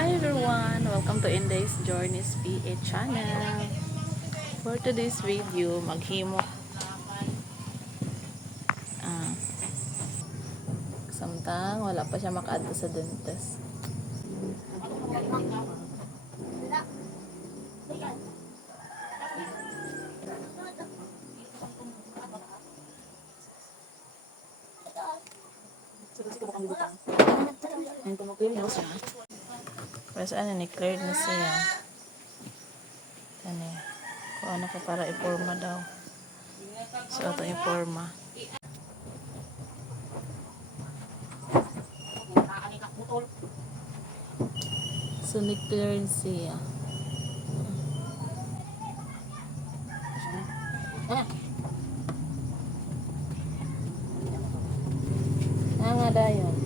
Hi everyone! Welcome to Inday's Journeys PA channel. For today's video, maghimo ah, samtang wala pa siya makaadto sa dentist. Ayun, tumukil na siya. Pero ano ni, cleared na siya. Ano kung ano ko para iporma daw. So, ito iporma. So, ni-cleared siya. Nga dayon.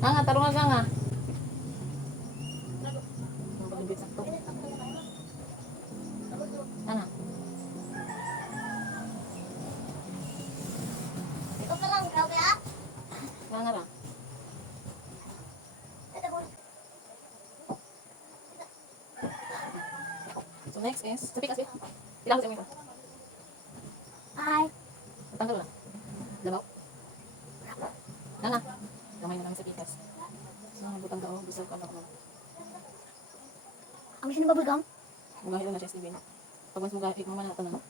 Nga, tarungan ka nga. Ano? Ito pa lang, grabe ah. Nga ba? So next is, sabi kasi, ilang sa mo. Ay, Tanggal na. Labaw. Nga. Gamay na lang sa pikas. So, butang daw, gusto ko lang. ang gusto ng bubblegum? Mugahilo na siya Steven. Pag mas mugahit mo man natin na.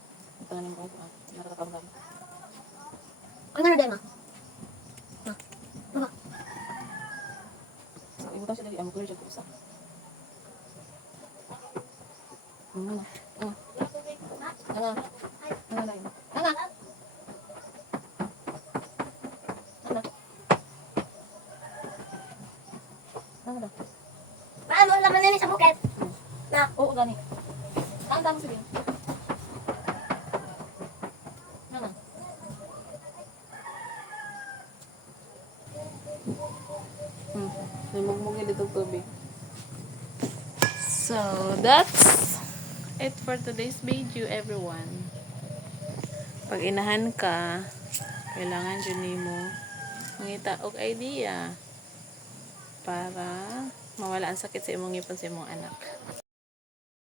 Itanin ko. Nakakapagay. Ang gano'n din ah. Baba. So, ibutang siya dali. Ang clear siya ko isa. Nga. Nga. Nga. Nga na yun. Nga. Nga. Nga na. Paano ang laman nila sa buket? Na, Oo, gani. Ang dami sabihin. Nga na. Namugmugin dito tubig. So, that's it for today's video, everyone. Pag inahan ka, kailangan dyan mo mangita og idea para mawala ang sakit sa imong ngipon sa imong anak.